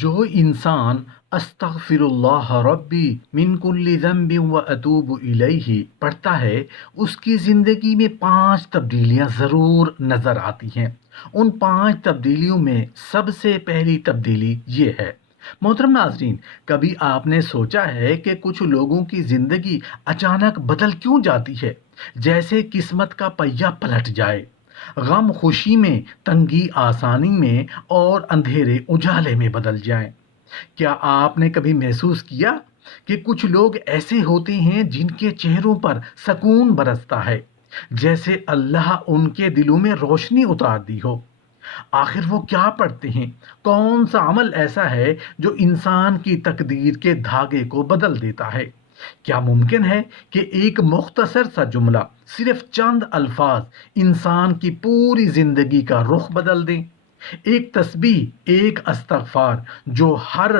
جو انسان استغفر اللہ ربی من کل ذنب و اتوب الیہ پڑھتا ہے، اس کی زندگی میں 5 تبدیلیاں ضرور نظر آتی ہیں۔ ان 5 تبدیلیوں میں سب سے پہلی تبدیلی یہ ہے۔ محترم ناظرین، کبھی آپ نے سوچا ہے کہ کچھ لوگوں کی زندگی اچانک بدل کیوں جاتی ہے؟ جیسے قسمت کا پہیہ پلٹ جائے، غم خوشی میں، تنگی آسانی میں اور اندھیرے اجالے میں بدل جائیں۔ کیا آپ نے کبھی محسوس کیا کہ کچھ لوگ ایسے ہوتے ہیں جن کے چہروں پر سکون برستا ہے، جیسے اللہ ان کے دلوں میں روشنی اتار دی ہو؟ آخر وہ کیا پڑھتے ہیں؟ کون سا عمل ایسا ہے جو انسان کی تقدیر کے دھاگے کو بدل دیتا ہے؟ کیا ممکن ہے کہ ایک مختصر سا جملہ، صرف چند الفاظ، انسان کی پوری زندگی کا رخ بدل دیں؟ ایک تسبیح، ایک استغفار جو ہر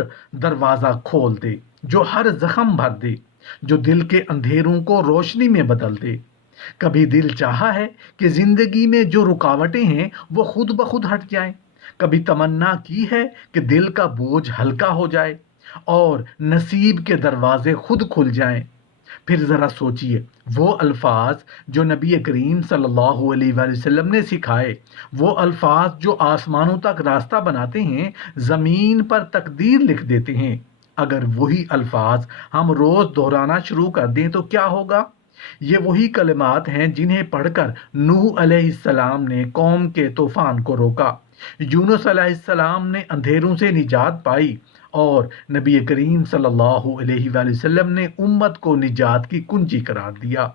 دروازہ کھول دے، جو ہر زخم بھر دے، جو دل کے اندھیروں کو روشنی میں بدل دے۔ کبھی دل چاہا ہے کہ زندگی میں جو رکاوٹیں ہیں وہ خود بخود ہٹ جائیں۔ کبھی تمنا کی ہے کہ دل کا بوجھ ہلکا ہو جائے اور نصیب کے دروازے خود کھل جائیں۔ پھر ذرا سوچئے، وہ الفاظ جو نبی کریم صلی اللہ علیہ وآلہ وسلم نے سکھائے، وہ الفاظ جو آسمانوں تک راستہ بناتے ہیں، زمین پر تقدیر لکھ دیتے ہیں۔ اگر وہی الفاظ ہم روز دہرانا شروع کر دیں تو کیا ہوگا؟ یہ وہی کلمات ہیں جنہیں پڑھ کر نوح علیہ السلام نے قوم کے طوفان کو روکا، یونس علیہ السلام نے اندھیروں سے نجات پائی، اور نبی کریم صلی اللہ علیہ وآلہ وسلم نے امت کو نجات کی کنجی قرار دیا۔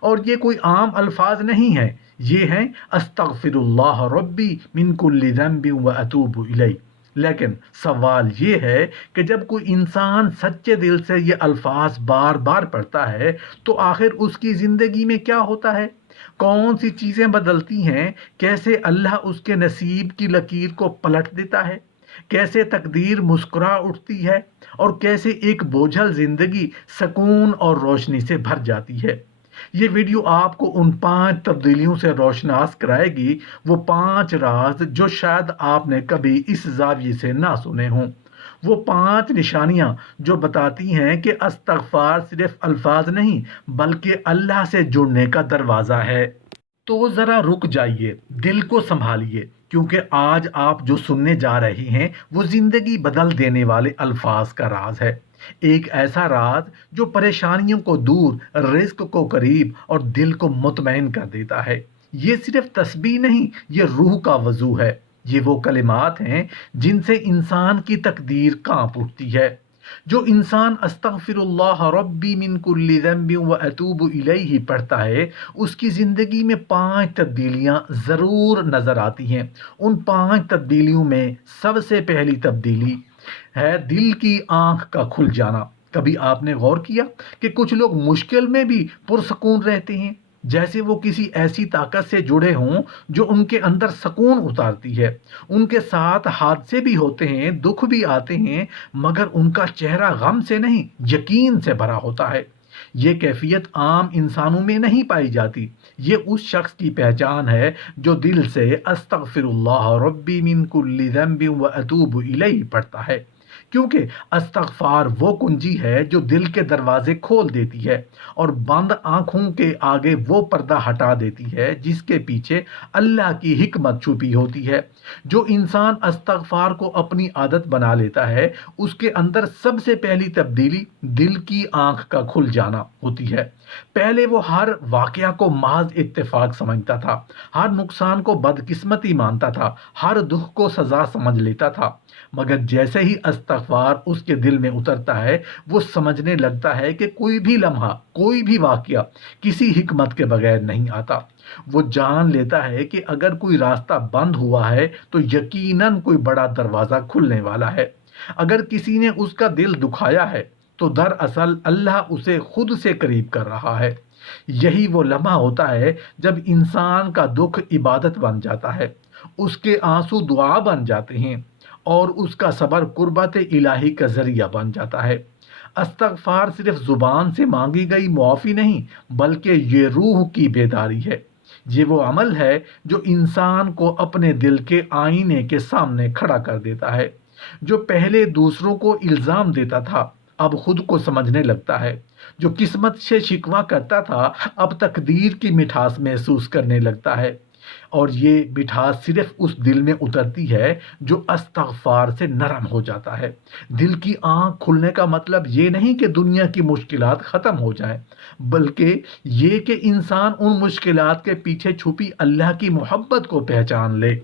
اور یہ کوئی عام الفاظ نہیں ہیں، یہ ہیں استغفر اللہ ربی من کل ذنب و اتوب الیہ۔ لیکن سوال یہ ہے کہ جب کوئی انسان سچے دل سے یہ الفاظ بار بار پڑھتا ہے تو آخر اس کی زندگی میں کیا ہوتا ہے؟ کون سی چیزیں بدلتی ہیں؟ کیسے اللہ اس کے نصیب کی لکیر کو پلٹ دیتا ہے؟ کیسے تقدیر مسکرا اٹھتی ہے اور کیسے ایک بوجھل زندگی سکون اور روشنی سے بھر جاتی ہے؟ یہ ویڈیو آپ کو ان 5 تبدیلیوں سے روشناس کرائے گی، وہ 5 راز جو شاید آپ نے کبھی اس زاویے سے نہ سنے ہوں، وہ 5 نشانیاں جو بتاتی ہیں کہ استغفار صرف الفاظ نہیں بلکہ اللہ سے جڑنے کا دروازہ ہے۔ تو ذرا رک جائیے، دل کو سنبھالیے، کیونکہ آج آپ جو سننے جا رہے ہیں وہ زندگی بدل دینے والے الفاظ کا راز ہے۔ ایک ایسا راز جو پریشانیوں کو دور، رزق کو قریب اور دل کو مطمئن کر دیتا ہے۔ یہ صرف تسبیح نہیں، یہ روح کا وضو ہے۔ یہ وہ کلمات ہیں جن سے انسان کی تقدیر کانپ اٹھتی ہے۔ جو انسان استغفر اللہ ربی من کل ذنب و اتوب الیہ پڑھتا ہے، اس کی زندگی میں 5 تبدیلیاں ضرور نظر آتی ہیں۔ ان 5 تبدیلیوں میں سب سے پہلی تبدیلی ہے دل کی آنکھ کا کھل جانا۔ کبھی آپ نے غور کیا کہ کچھ لوگ مشکل میں بھی پرسکون رہتے ہیں، جیسے وہ کسی ایسی طاقت سے جڑے ہوں جو ان کے اندر سکون اتارتی ہے۔ ان کے ساتھ حادثے بھی ہوتے ہیں، دکھ بھی آتے ہیں، مگر ان کا چہرہ غم سے نہیں، یقین سے بھرا ہوتا ہے۔ یہ کیفیت عام انسانوں میں نہیں پائی جاتی۔ یہ اس شخص کی پہچان ہے جو دل سے استغفر اللہ ربی من کل ذنب و اتوب الیہ پڑھتا ہے، کیونکہ استغفار وہ کنجی ہے جو دل کے دروازے کھول دیتی ہے اور بند آنکھوں کے آگے وہ پردہ ہٹا دیتی ہے جس کے پیچھے اللہ کی حکمت چھپی ہوتی ہے۔ جو انسان استغفار کو اپنی عادت بنا لیتا ہے، اس کے اندر سب سے پہلی تبدیلی دل کی آنکھ کا کھل جانا ہوتی ہے۔ پہلے وہ ہر واقعہ کو محض اتفاق سمجھتا تھا، ہر نقصان کو بدقسمتی مانتا تھا، ہر دکھ کو سزا سمجھ لیتا تھا، مگر جیسے ہی استغفار اس کے دل میں اترتا ہے، وہ سمجھنے لگتا ہے کہ کوئی بھی لمحہ، کوئی بھی واقعہ کسی حکمت کے بغیر نہیں آتا۔ وہ جان لیتا ہے کہ اگر کوئی راستہ بند ہوا ہے تو یقیناً کوئی بڑا دروازہ کھلنے والا ہے۔ اگر کسی نے اس کا دل دکھایا ہے تو دراصل اللہ اسے خود سے قریب کر رہا ہے۔ یہی وہ لمحہ ہوتا ہے جب انسان کا دکھ عبادت بن جاتا ہے، اس کے آنسو دعا بن جاتے ہیں اور اس کا صبر قربت الہی کا ذریعہ بن جاتا ہے۔ استغفار صرف زبان سے مانگی گئی معافی نہیں بلکہ یہ روح کی بیداری ہے۔ یہ وہ عمل ہے جو انسان کو اپنے دل کے آئینے کے سامنے کھڑا کر دیتا ہے۔ جو پہلے دوسروں کو الزام دیتا تھا اب خود کو سمجھنے لگتا ہے، جو قسمت سے شکوہ کرتا تھا اب تقدیر کی مٹھاس محسوس کرنے لگتا ہے، اور یہ مٹھاس صرف اس دل میں اترتی ہے جو استغفار سے نرم ہو جاتا ہے۔ دل کی آنکھ کھلنے کا مطلب یہ نہیں کہ دنیا کی مشکلات ختم ہو جائیں، بلکہ یہ کہ انسان ان مشکلات کے پیچھے چھپی اللہ کی محبت کو پہچان لے۔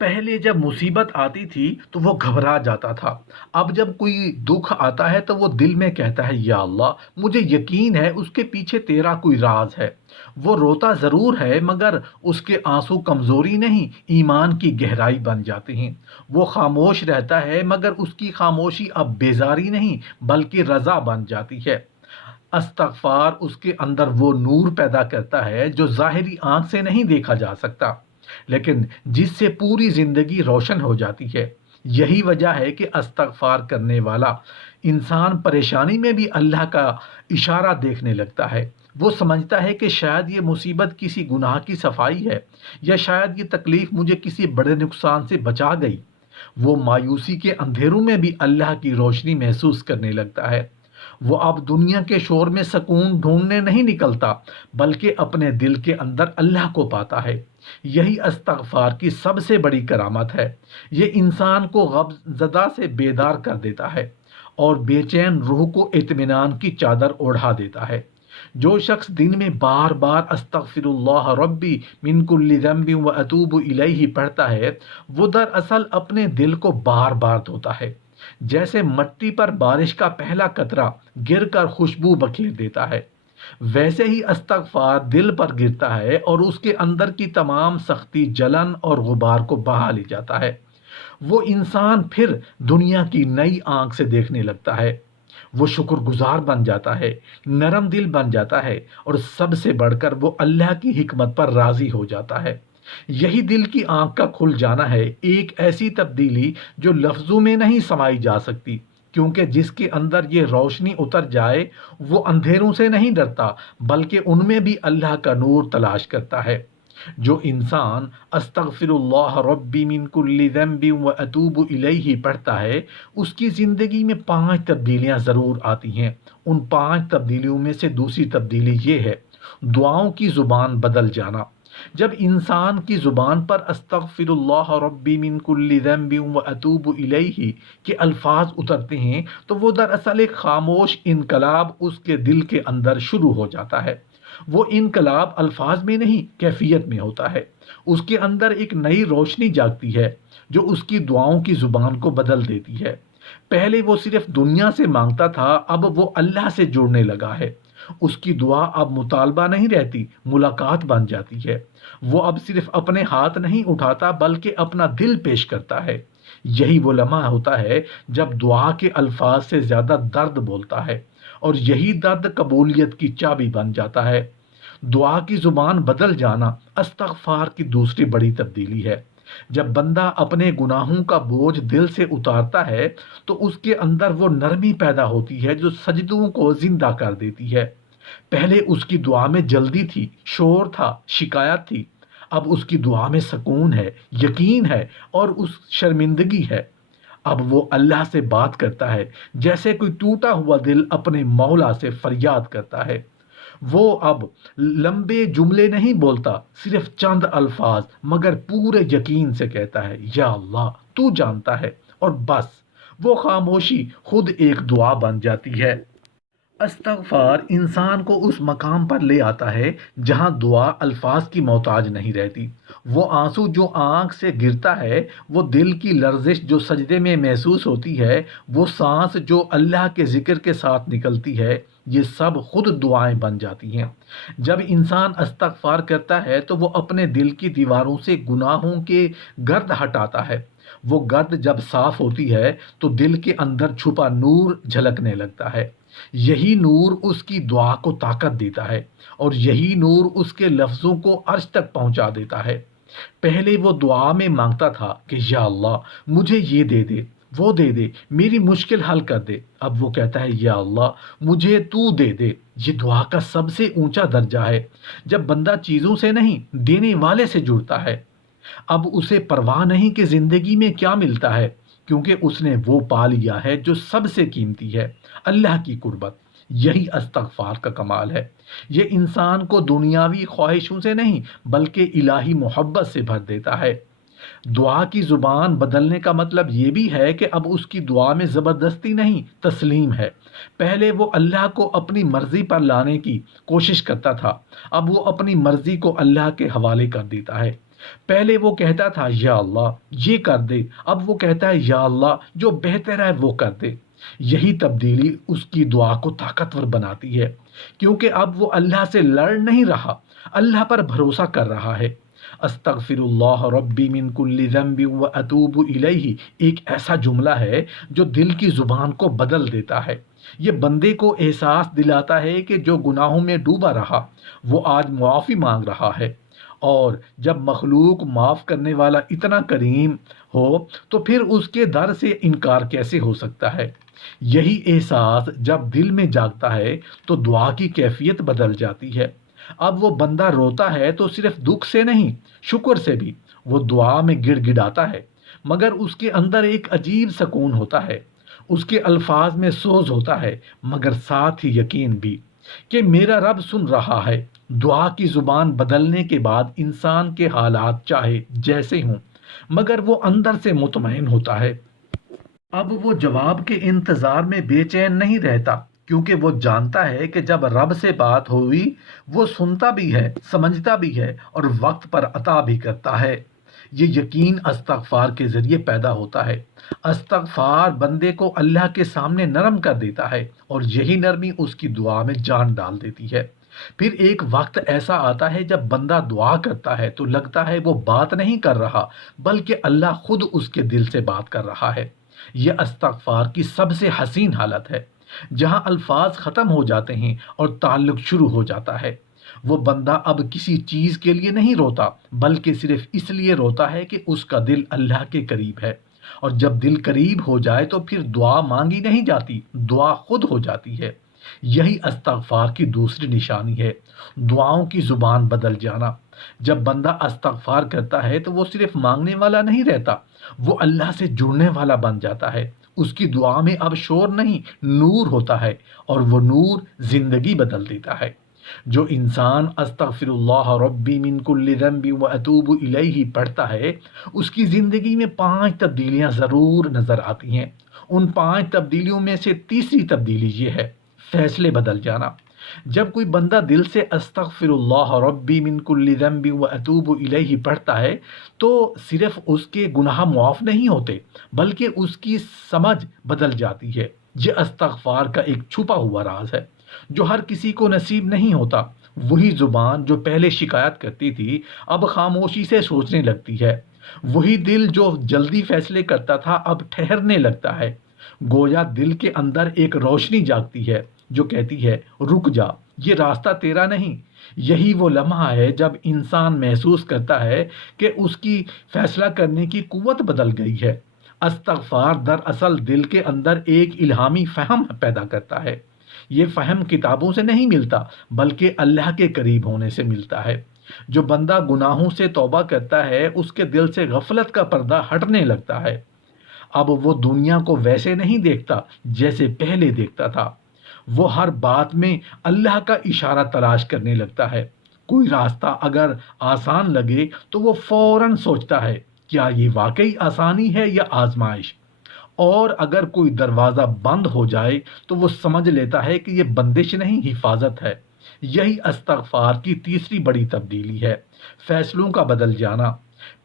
پہلے جب مصیبت آتی تھی تو وہ گھبرا جاتا تھا، اب جب کوئی دکھ آتا ہے تو وہ دل میں کہتا ہے یا اللہ، مجھے یقین ہے اس کے پیچھے تیرا کوئی راز ہے۔ وہ روتا ضرور ہے مگر اس کے آنسو کمزوری نہیں، ایمان کی گہرائی بن جاتے ہیں۔ وہ خاموش رہتا ہے مگر اس کی خاموشی اب بیزاری نہیں بلکہ رضا بن جاتی ہے۔ استغفار اس کے اندر وہ نور پیدا کرتا ہے جو ظاہری آنکھ سے نہیں دیکھا جا سکتا، لیکن جس سے پوری زندگی روشن ہو جاتی ہے۔ یہی وجہ ہے کہ استغفار کرنے والا انسان پریشانی میں بھی اللہ کا اشارہ دیکھنے لگتا ہے۔ وہ سمجھتا ہے کہ شاید یہ مصیبت کسی گناہ کی صفائی ہے، یا شاید یہ تکلیف مجھے کسی بڑے نقصان سے بچا گئی۔ وہ مایوسی کے اندھیروں میں بھی اللہ کی روشنی محسوس کرنے لگتا ہے۔ وہ اب دنیا کے شور میں سکون ڈھونڈنے نہیں نکلتا بلکہ اپنے دل کے اندر اللہ کو پاتا ہے۔ یہی استغفار کی سب سے بڑی کرامت ہے۔ یہ انسان کو غم زدہ سے بیدار کر دیتا ہے اور بے چین روح کو اطمینان کی چادر اوڑھا دیتا ہے۔ جو شخص دن میں بار بار استغفر اللہ ربی من کل ذنب و اتوب الیہ پڑھتا ہے، وہ دراصل اپنے دل کو بار بار دھوتا ہے، جیسے مٹی پر بارش کا پہلا قطرہ گر کر خوشبو بکھیر دیتا ہے۔ ویسے ہی استغفار دل پر گرتا ہے اور اس کے اندر کی تمام سختی، جلن اور غبار کو بہا لے جاتا ہے۔ وہ انسان پھر دنیا کی نئی آنکھ سے دیکھنے لگتا ہے۔ وہ شکر گزار بن جاتا ہے، نرم دل بن جاتا ہے، اور سب سے بڑھ کر وہ اللہ کی حکمت پر راضی ہو جاتا ہے۔ یہی دل کی آنکھ کا کھل جانا ہے، ایک ایسی تبدیلی جو لفظوں میں نہیں سمائی جا سکتی، کیونکہ جس کے اندر یہ روشنی اتر جائے وہ اندھیروں سے نہیں ڈرتا بلکہ ان میں بھی اللہ کا نور تلاش کرتا ہے۔ جو انسان استغفر اللہ ربی من کل ذنب و اتوب الیہ پڑھتا ہے، اس کی زندگی میں 5 تبدیلیاں ضرور آتی ہیں۔ ان 5 تبدیلیوں میں سے دوسری تبدیلی یہ ہے: دعاؤں کی زبان بدل جانا۔ جب انسان کی زبان پر استغفر اللہ ربی من کل ذنب و اتوب الیہ کے الفاظ اترتے ہیں تو وہ دراصل ایک خاموش انقلاب اس کے دل کے اندر شروع ہو جاتا ہے۔ وہ انقلاب الفاظ میں نہیں، کیفیت میں ہوتا ہے۔ اس کے اندر ایک نئی روشنی جاگتی ہے جو اس کی دعاؤں کی زبان کو بدل دیتی ہے۔ پہلے وہ صرف دنیا سے مانگتا تھا، اب وہ اللہ سے جڑنے لگا ہے۔ اس کی دعا اب مطالبہ نہیں رہتی، ملاقات بن جاتی ہے۔ وہ اب صرف اپنے ہاتھ نہیں اٹھاتا بلکہ اپنا دل پیش کرتا ہے۔ یہی وہ لمحہ ہوتا ہے جب دعا کے الفاظ سے زیادہ درد بولتا ہے، اور یہی درد قبولیت کی چابی بن جاتا ہے۔ دعا کی زبان بدل جانا استغفار کی دوسری بڑی تبدیلی ہے۔ جب بندہ اپنے گناہوں کا بوجھ دل سے اتارتا ہے تو اس کے اندر وہ نرمی پیدا ہوتی ہے جو سجدوں کو زندہ کر دیتی ہے۔ پہلے اس کی دعا میں جلدی تھی، شور تھا، شکایت تھی، اب اس کی دعا میں سکون ہے، یقین ہے اور اس شرمندگی ہے۔ اب وہ اللہ سے بات کرتا ہے جیسے کوئی ٹوٹا ہوا دل اپنے مولا سے فریاد کرتا ہے۔ وہ اب لمبے جملے نہیں بولتا، صرف چند الفاظ، مگر پورے یقین سے کہتا ہے یا اللہ تو جانتا ہے، اور بس وہ خاموشی خود ایک دعا بن جاتی ہے۔ استغفار انسان کو اس مقام پر لے آتا ہے جہاں دعا الفاظ کی محتاج نہیں رہتی۔ وہ آنسو جو آنکھ سے گرتا ہے، وہ دل کی لرزش جو سجدے میں محسوس ہوتی ہے، وہ سانس جو اللہ کے ذکر کے ساتھ نکلتی ہے، یہ سب خود دعائیں بن جاتی ہیں۔ جب انسان استغفار کرتا ہے تو وہ اپنے دل کی دیواروں سے گناہوں کے گرد ہٹاتا ہے۔ وہ گرد جب صاف ہوتی ہے تو دل کے اندر چھپا نور جھلکنے لگتا ہے۔ یہی نور اس کی دعا کو طاقت دیتا ہے، اور یہی نور اس کے لفظوں کو عرش تک پہنچا دیتا ہے۔ پہلے وہ دعا میں مانگتا تھا کہ یا اللہ مجھے یہ دے دے، وہ دے دے، میری مشکل حل کر دے۔ اب وہ کہتا ہے یا اللہ مجھے تو دے دے۔ یہ دعا کا سب سے اونچا درجہ ہے۔ جب بندہ چیزوں سے نہیں، دینے والے سے جڑتا ہے، اب اسے پرواہ نہیں کہ زندگی میں کیا ملتا ہے، کیونکہ اس نے وہ پا لیا ہے جو سب سے قیمتی ہے، اللہ کی قربت۔ یہی استغفار کا کمال ہے۔ یہ انسان کو دنیاوی خواہشوں سے نہیں بلکہ الہی محبت سے بھر دیتا ہے۔ دعا کی زبان بدلنے کا مطلب یہ بھی ہے کہ اب اس کی دعا میں زبردستی نہیں، تسلیم ہے۔ پہلے وہ اللہ کو اپنی مرضی پر لانے کی کوشش کرتا تھا، اب وہ اپنی مرضی کو اللہ کے حوالے کر دیتا ہے۔ پہلے وہ کہتا تھا یا اللہ یہ کر دے، اب وہ کہتا ہے یا اللہ جو بہتر ہے وہ کر دے۔ یہی تبدیلی اس کی دعا کو طاقتور بناتی ہے، کیونکہ اب وہ اللہ سے لڑ نہیں رہا، اللہ پر بھروسہ کر رہا ہے۔ استغفر اللہ ربی من کل ذنب و اتوب الیہ ایک ایسا جملہ ہے جو دل کی زبان کو بدل دیتا ہے۔ یہ بندے کو احساس دلاتا ہے کہ جو گناہوں میں ڈوبا رہا وہ آج معافی مانگ رہا ہے، اور جب مخلوق معاف کرنے والا اتنا کریم ہو تو پھر اس کے در سے انکار کیسے ہو سکتا ہے؟ یہی احساس جب دل میں جاگتا ہے تو دعا کی کیفیت بدل جاتی ہے۔ اب وہ بندہ روتا ہے تو صرف دکھ سے نہیں، شکر سے بھی۔ وہ دعا میں گڑ گڑاتا ہے مگر اس کے اندر ایک عجیب سکون ہوتا ہے، اس کے الفاظ میں سوز ہوتا ہے مگر ساتھ ہی یقین بھی کہ میرا رب سن رہا ہے۔ دعا کی زبان بدلنے کے بعد انسان کے حالات چاہے جیسے ہوں مگر وہ اندر سے مطمئن ہوتا ہے۔ اب وہ جواب کے انتظار میں بے چین نہیں رہتا، کیونکہ وہ جانتا ہے کہ جب رب سے بات ہوئی وہ سنتا بھی ہے، سمجھتا بھی ہے اور وقت پر عطا بھی کرتا ہے۔ یہ یقین استغفار کے ذریعے پیدا ہوتا ہے۔ استغفار بندے کو اللہ کے سامنے نرم کر دیتا ہے اور یہی نرمی اس کی دعا میں جان ڈال دیتی ہے۔ پھر ایک وقت ایسا آتا ہے جب بندہ دعا کرتا ہے تو لگتا ہے وہ بات نہیں کر رہا بلکہ اللہ خود اس کے دل سے بات کر رہا ہے۔ یہ استغفار کی سب سے حسین حالت ہے، جہاں الفاظ ختم ہو جاتے ہیں اور تعلق شروع ہو جاتا ہے۔ وہ بندہ اب کسی چیز کے لیے نہیں روتا بلکہ صرف اس لیے روتا ہے کہ اس کا دل اللہ کے قریب ہے، اور جب دل قریب ہو جائے تو پھر دعا مانگی نہیں جاتی، دعا خود ہو جاتی ہے۔ یہی استغفار کی دوسری نشانی ہے، دعاؤں کی زبان بدل جانا۔ جب بندہ استغفار کرتا ہے تو وہ صرف مانگنے والا نہیں رہتا، وہ اللہ سے جڑنے والا بن جاتا ہے۔ اس کی دعا میں اب شور نہیں، نور ہوتا ہے، اور وہ نور زندگی بدل دیتا ہے۔ جو انسان استغفر اللہ ربی من کل ذنب و اتوب الیہ پڑھتا ہے، اس کی زندگی میں 5 تبدیلیاں ضرور نظر آتی ہیں۔ ان 5 تبدیلیوں میں سے تیسری تبدیلی یہ ہے، فیصلے بدل جانا۔ جب کوئی بندہ دل سے استغفر اللہ ربی من کل ذنب و اتوب الیہ پڑھتا ہے تو صرف اس کے گناہ معاف نہیں ہوتے بلکہ اس کی سمجھ بدل جاتی ہے۔ یہ استغفار کا ایک چھپا ہوا راز ہے جو ہر کسی کو نصیب نہیں ہوتا۔ وہی زبان جو پہلے شکایت کرتی تھی اب خاموشی سے سوچنے لگتی ہے۔ وہی دل جو جلدی فیصلے کرتا تھا اب ٹھہرنے لگتا ہے۔ گویا دل کے اندر ایک روشنی جاگتی ہے جو کہتی ہے رک جا، یہ راستہ تیرا نہیں۔ یہی وہ لمحہ ہے جب انسان محسوس کرتا ہے کہ اس کی فیصلہ کرنے کی قوت بدل گئی ہے۔ استغفار دراصل دل کے اندر ایک الہامی فہم پیدا کرتا ہے۔ یہ فہم کتابوں سے نہیں ملتا بلکہ اللہ کے قریب ہونے سے ملتا ہے۔ جو بندہ گناہوں سے توبہ کرتا ہے اس کے دل سے غفلت کا پردہ ہٹنے لگتا ہے۔ اب وہ دنیا کو ویسے نہیں دیکھتا جیسے پہلے دیکھتا تھا۔ وہ ہر بات میں اللہ کا اشارہ تلاش کرنے لگتا ہے۔ کوئی راستہ اگر آسان لگے تو وہ فوراً سوچتا ہے کیا یہ واقعی آسانی ہے یا آزمائش، اور اگر کوئی دروازہ بند ہو جائے تو وہ سمجھ لیتا ہے کہ یہ بندش نہیں، حفاظت ہے۔ یہی استغفار کی تیسری بڑی تبدیلی ہے، فیصلوں کا بدل جانا۔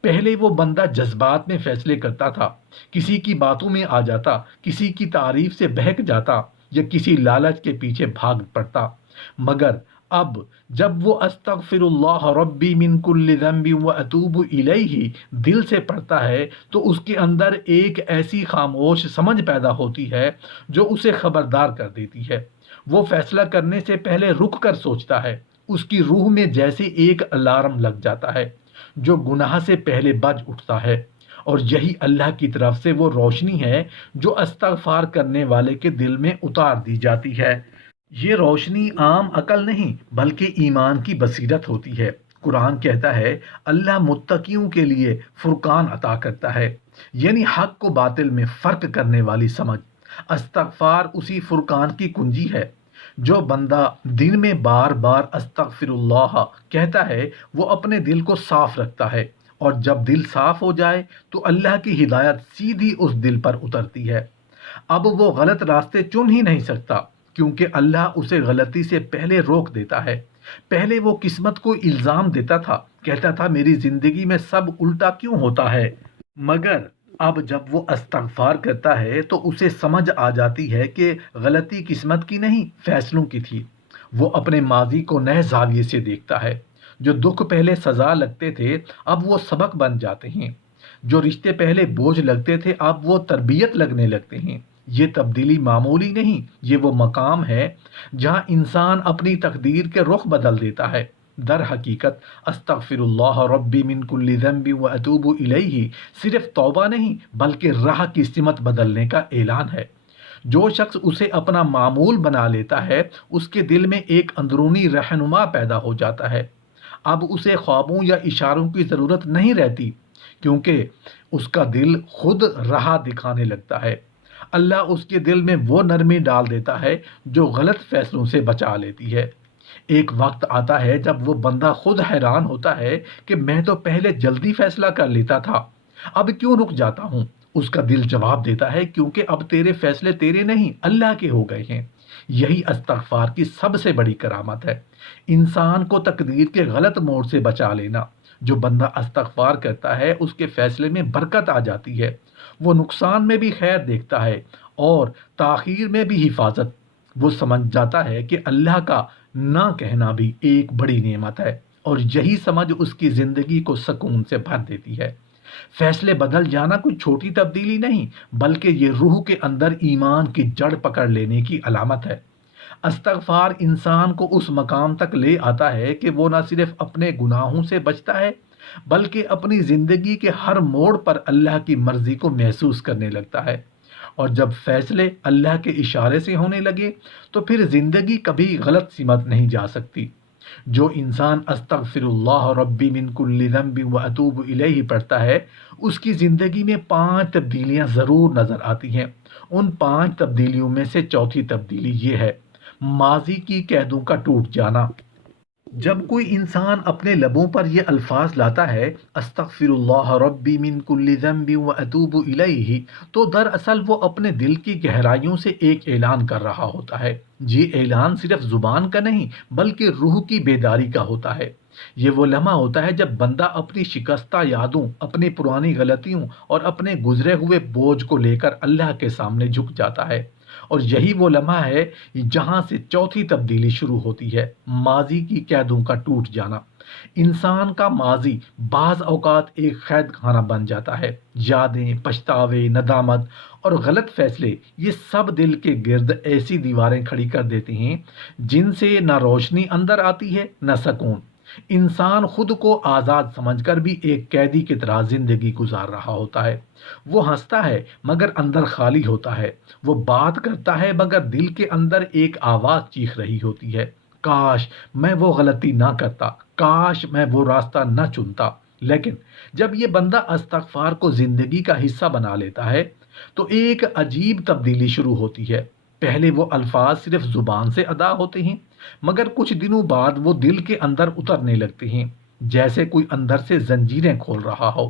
پہلے وہ بندہ جذبات میں فیصلے کرتا تھا، کسی کی باتوں میں آ جاتا، کسی کی تعریف سے بہک جاتا یا کسی لالچ کے پیچھے بھاگ پڑتا۔ مگر اب جب وہ استغفر اللہ ربی من کل ذنب و اتوب الیہ دل سے پڑھتا ہے تو اس کے اندر ایک ایسی خاموش سمجھ پیدا ہوتی ہے جو اسے خبردار کر دیتی ہے۔ وہ فیصلہ کرنے سے پہلے رک کر سوچتا ہے، اس کی روح میں جیسے ایک الارم لگ جاتا ہے جو گناہ سے پہلے بج اٹھتا ہے، اور یہی اللہ کی طرف سے وہ روشنی ہے جو استغفار کرنے والے کے دل میں اتار دی جاتی ہے۔ یہ روشنی عام عقل نہیں بلکہ ایمان کی بصیرت ہوتی ہے۔ قرآن کہتا ہے اللہ متقیوں کے لیے فرقان عطا کرتا ہے، یعنی حق کو باطل میں فرق کرنے والی سمجھ۔ استغفار اسی فرقان کی کنجی ہے۔ جو بندہ دن میں بار بار استغفر اللہ کہتا ہے وہ اپنے دل کو صاف رکھتا ہے، اور جب دل صاف ہو جائے تو اللہ کی ہدایت سیدھی اس دل پر اترتی ہے۔ اب وہ غلط راستے چن ہی نہیں سکتا، کیونکہ اللہ اسے غلطی سے پہلے روک دیتا ہے۔ پہلے وہ قسمت کو الزام دیتا تھا، کہتا تھا میری زندگی میں سب الٹا کیوں ہوتا ہے، مگر اب جب وہ استغفار کرتا ہے تو اسے سمجھ آ جاتی ہے کہ غلطی قسمت کی نہیں، فیصلوں کی تھی۔ وہ اپنے ماضی کو نئے زاویے سے دیکھتا ہے۔ جو دکھ پہلے سزا لگتے تھے اب وہ سبق بن جاتے ہیں، جو رشتے پہلے بوجھ لگتے تھے اب وہ تربیت لگنے لگتے ہیں۔ یہ تبدیلی معمولی نہیں، یہ وہ مقام ہے جہاں انسان اپنی تقدیر کے رخ بدل دیتا ہے۔ در حقیقت استغفر اللہ ربی من کل ذنب و اتوب الیہ صرف توبہ نہیں بلکہ راہ کی سمت بدلنے کا اعلان ہے۔ جو شخص اسے اپنا معمول بنا لیتا ہے اس کے دل میں ایک اندرونی رہنما پیدا ہو جاتا ہے۔ اب اسے خوابوں یا اشاروں کی ضرورت نہیں رہتی، کیونکہ اس کا دل خود راہ دکھانے لگتا ہے۔ اللہ اس کے دل میں وہ نرمی ڈال دیتا ہے جو غلط فیصلوں سے بچا لیتی ہے۔ ایک وقت آتا ہے جب وہ بندہ خود حیران ہوتا ہے کہ میں تو پہلے جلدی فیصلہ کر لیتا تھا، اب کیوں رک جاتا ہوں؟ اس کا دل جواب دیتا ہے کیونکہ اب تیرے فیصلے تیرے نہیں اللہ کے ہو گئے ہیں۔ یہی استغفار کی سب سے بڑی کرامت ہے، انسان کو تقدیر کے غلط موڑ سے بچا لینا۔ جو بندہ استغفار کرتا ہے اس کے فیصلے میں برکت آ جاتی ہے، وہ نقصان میں بھی خیر دیکھتا ہے اور تاخیر میں بھی حفاظت۔ وہ سمجھ جاتا ہے کہ اللہ کا نہ کہنا بھی ایک بڑی نعمت ہے، اور یہی سمجھ اس کی زندگی کو سکون سے بھر دیتی ہے۔ فیصلے بدل جانا کوئی چھوٹی تبدیلی نہیں، بلکہ یہ روح کے اندر ایمان کی جڑ پکڑ لینے کی علامت ہے۔ استغفار انسان کو اس مقام تک لے آتا ہے کہ وہ نہ صرف اپنے گناہوں سے بچتا ہے بلکہ اپنی زندگی کے ہر موڑ پر اللہ کی مرضی کو محسوس کرنے لگتا ہے۔ اور جب فیصلے اللہ کے اشارے سے ہونے لگے تو پھر زندگی کبھی غلط سمت نہیں جا سکتی۔ جو انسان استغفر اللہ ربی من کل ذنب و اتوب الیہ پڑھتا ہے اس کی زندگی میں 5 تبدیلیاں ضرور نظر آتی ہیں۔ ان 5 تبدیلیوں میں سے چوتھی تبدیلی یہ ہے: ماضی کی قیدوں کا ٹوٹ جانا۔ جب کوئی انسان اپنے لبوں پر یہ الفاظ لاتا ہے استغفر اللہ ربی من کل ذنب و اتوب الیہ، تو دراصل وہ اپنے دل کی گہرائیوں سے ایک اعلان کر رہا ہوتا ہے۔ یہ اعلان صرف زبان کا نہیں بلکہ روح کی بیداری کا ہوتا ہے۔ یہ وہ لمحہ ہوتا ہے جب بندہ اپنی شکستہ یادوں، اپنی پرانی غلطیوں اور اپنے گزرے ہوئے بوجھ کو لے کر اللہ کے سامنے جھک جاتا ہے۔ اور یہی وہ لمحہ ہے جہاں سے چوتھی تبدیلی شروع ہوتی ہے: ماضی کی قیدوں کا ٹوٹ جانا۔ انسان کا ماضی بعض اوقات ایک قید خانہ بن جاتا ہے۔ یادیں، پچھتاوے، ندامت اور غلط فیصلے، یہ سب دل کے گرد ایسی دیواریں کھڑی کر دیتے ہیں جن سے نہ روشنی اندر آتی ہے نہ سکون۔ انسان خود کو آزاد سمجھ کر بھی ایک قیدی کی طرح زندگی گزار رہا ہوتا ہے۔ وہ ہنستا ہے مگر اندر خالی ہوتا ہے، وہ بات کرتا ہے مگر دل کے اندر ایک آواز چیخ رہی ہوتی ہے: کاش میں وہ غلطی نہ کرتا، کاش میں وہ راستہ نہ چنتا۔ لیکن جب یہ بندہ استغفار کو زندگی کا حصہ بنا لیتا ہے تو ایک عجیب تبدیلی شروع ہوتی ہے۔ پہلے وہ الفاظ صرف زبان سے ادا ہوتے ہیں، مگر کچھ دنوں بعد وہ دل کے اندر اترنے لگتے ہیں، جیسے کوئی اندر سے زنجیریں کھول رہا ہو۔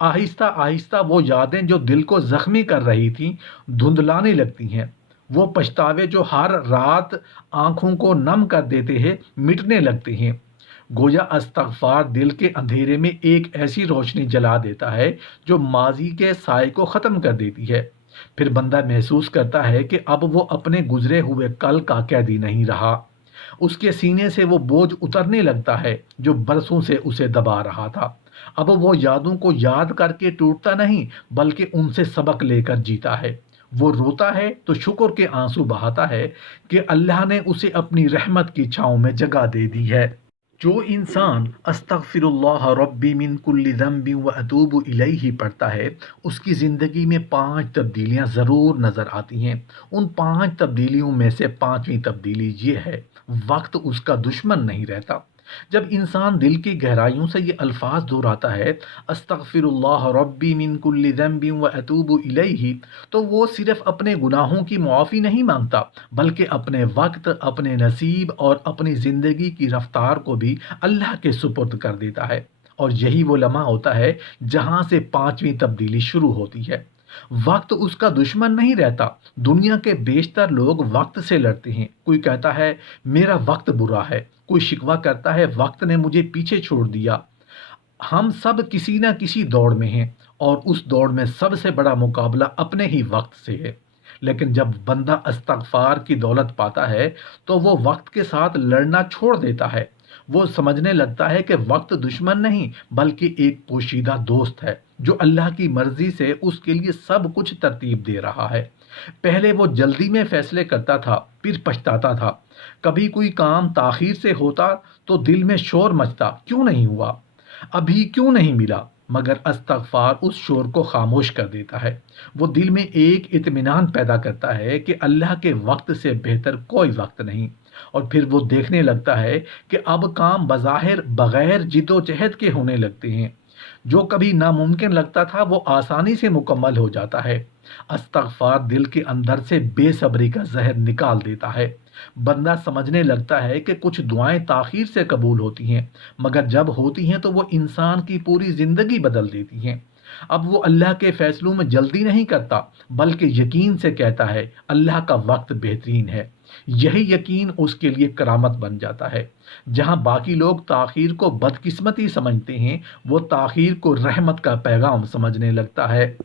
آہستہ آہستہ وہ یادیں جو دل کو زخمی کر رہی تھیں دھندلانے لگتی ہیں۔ وہ پچھتاوے جو ہر رات آنکھوں کو نم کر دیتے ہیں مٹنے لگتے ہیں۔ گویا استغفار دل کے اندھیرے میں ایک ایسی روشنی جلا دیتا ہے جو ماضی کے سائے کو ختم کر دیتی ہے۔ پھر بندہ محسوس کرتا ہے کہ اب وہ اپنے گزرے ہوئے کل کا قیدی نہیں رہا۔ اس کے سینے سے وہ بوجھ اترنے لگتا ہے جو برسوں سے اسے دبا رہا تھا۔ اب وہ یادوں کو یاد کر کے ٹوٹتا نہیں بلکہ ان سے سبق لے کر جیتا ہے۔ وہ روتا ہے تو شکر کے آنسو بہاتا ہے کہ اللہ نے اسے اپنی رحمت کی چھاؤں میں جگہ دے دی ہے۔ جو انسان استغفر اللہ ربی من کل ذنب و اتوب الیہ پڑھتا ہے اس کی زندگی میں 5 تبدیلیاں ضرور نظر آتی ہیں۔ ان 5 تبدیلیوں میں سے 5ویں تبدیلی یہ ہے: وقت اس کا دشمن نہیں رہتا۔ جب انسان دل کی گہرائیوں سے یہ الفاظ دہراتا ہے، استغفر اللہ ربی من کل ذنب و اتوب الیہ، تو وہ صرف اپنے گناہوں کی معافی نہیں مانگتا، بلکہ اپنے وقت، اپنے نصیب اور اپنی زندگی کی رفتار کو بھی اللہ کے سپرد کر دیتا ہے۔ اور یہی وہ لمحہ ہوتا ہے جہاں سے پانچویں تبدیلی شروع ہوتی ہے۔ وقت اس کا دشمن نہیں رہتا۔ دنیا کے بیشتر لوگ وقت سے لڑتے ہیں۔ کوئی کہتا ہے میرا وقت برا ہے، کوئی شکوہ کرتا ہے وقت نے مجھے پیچھے چھوڑ دیا۔ ہم سب کسی نہ کسی دوڑ میں ہیں، اور اس دوڑ میں سب سے بڑا مقابلہ اپنے ہی وقت سے ہے۔ لیکن جب بندہ استغفار کی دولت پاتا ہے تو وہ وقت کے ساتھ لڑنا چھوڑ دیتا ہے۔ وہ سمجھنے لگتا ہے کہ وقت دشمن نہیں بلکہ ایک پوشیدہ دوست ہے جو اللہ کی مرضی سے اس کے لیے سب کچھ ترتیب دے رہا ہے۔ پہلے وہ جلدی میں فیصلے کرتا تھا، پھر پچھتاتا تھا۔ کبھی کوئی کام تاخیر سے ہوتا تو دل میں شور مچتا، کیوں نہیں ہوا، ابھی کیوں نہیں ملا؟ مگر استغفار اس شور کو خاموش کر دیتا ہے۔ وہ دل میں ایک اطمینان پیدا کرتا ہے کہ اللہ کے وقت سے بہتر کوئی وقت نہیں، اور پھر وہ دیکھنے لگتا ہے کہ اب کام بظاہر بغیر جد و جہد کے ہونے لگتے ہیں۔ جو کبھی ناممکن لگتا تھا وہ آسانی سے مکمل ہو جاتا ہے۔ استغفار دل کے اندر سے بے صبری کا زہر نکال دیتا ہے۔ بندہ سمجھنے لگتا ہے کہ کچھ دعائیں تاخیر سے قبول ہوتی ہیں، مگر جب ہوتی ہیں تو وہ انسان کی پوری زندگی بدل دیتی ہیں۔ اب وہ اللہ کے فیصلوں میں جلدی نہیں کرتا، بلکہ یقین سے کہتا ہے اللہ کا وقت بہترین ہے۔ یہی یقین اس کے لیے کرامت بن جاتا ہے۔ جہاں باقی لوگ تاخیر کو بدقسمتی سمجھتے ہیں، وہ تاخیر کو رحمت کا پیغام سمجھنے لگتا ہے۔